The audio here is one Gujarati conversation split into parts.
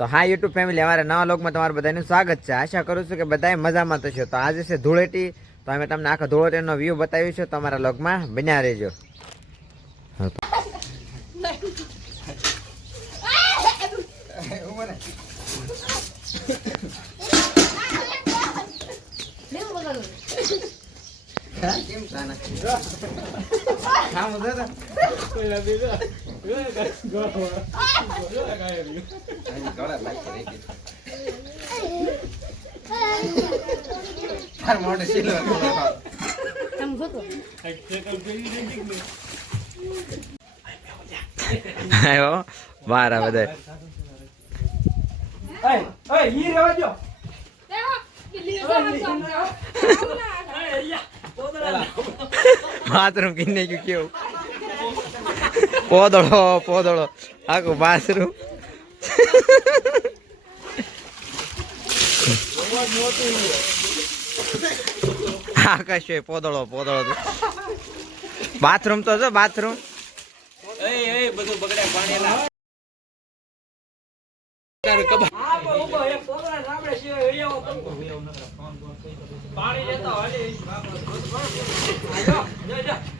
તો હા યુટ્યુબ ફેમિલી અમારા નવા લોકમાં તમારું બધાનું સ્વાગત છે. આશા કરું છું કે બધાએ મજામાં થશો. તો આજે છે ધૂળેટી. તો અમે તમને આખો ધૂળેટીનો વ્યૂ બતાવ્યું છે. તો અમારા લોકમાં બન્યા રહેજો. આવ્યો બહાર આ બધા બાથરૂમ કિને ગયું કેવું? પોદળો પોદળો. આખું બાથરૂમ આકાશ હોય પોદળો પોદળો. બાથરૂમ તો છે બાથરૂમ ફાટી ગઈ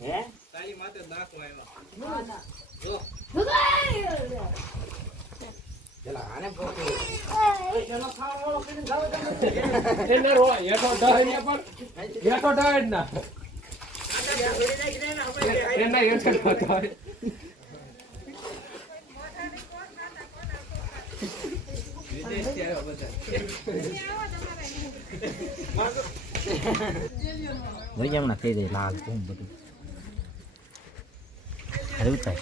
હે? ચલા આને પોતું વળી હમણાં કહી દે લાલ કોમ બધું. અરે ઉતાર.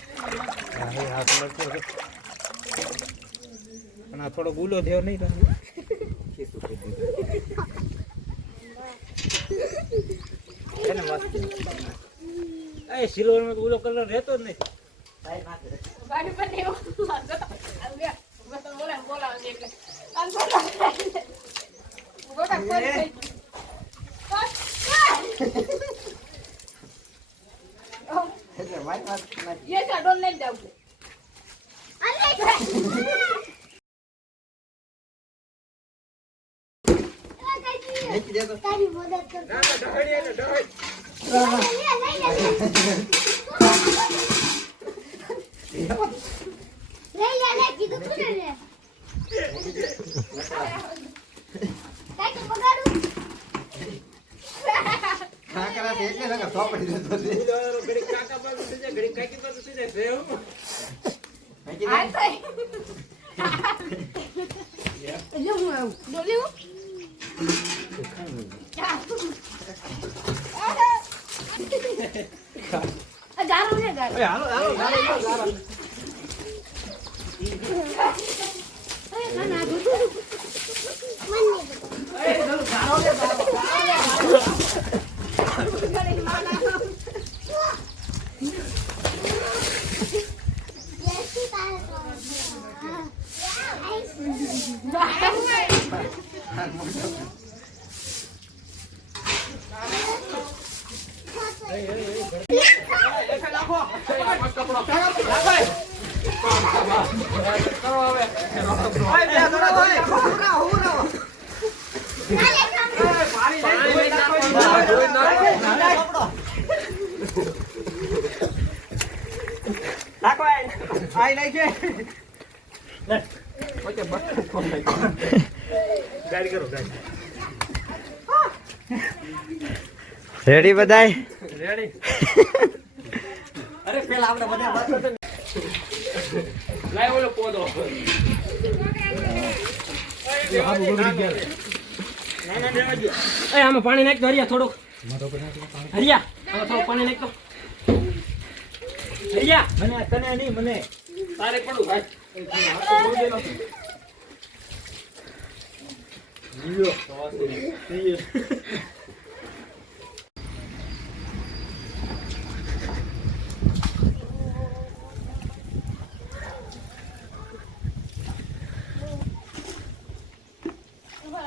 પણ આ થોડો ગુલો થયો નહીં તો એને મસ્ત એ સિલ્વરમાં ગુલો કલર રહેતો જ નહીં. Yes, I don't let them. નાખી દે તો. કાંકરા છે એટલે નકર ચોપડી દેતો કાકા બાજુ થઈ જાય કાકી બાજુ થઈ જાય. Don't you? ગારો ને ગારો હાલો હાલો હાલો, હાલો Yes, ગાડી કરો ગાડી રેડી અરે પેલા આપણે બધા વાત લાય ઓલો પોદો. આમાં પાણી નાખતો હરિયા થોડુંક. હરિયા આમાં થોડું પાણી નાખતો હરિયા. મને તને નહીં મને. તારે પડું ભાઈ.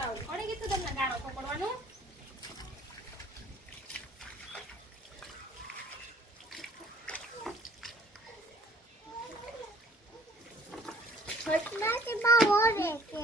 આવડે કોણે કીધું તમને ગાળો પકડવાનું ઘટના કે બહુ રહે કે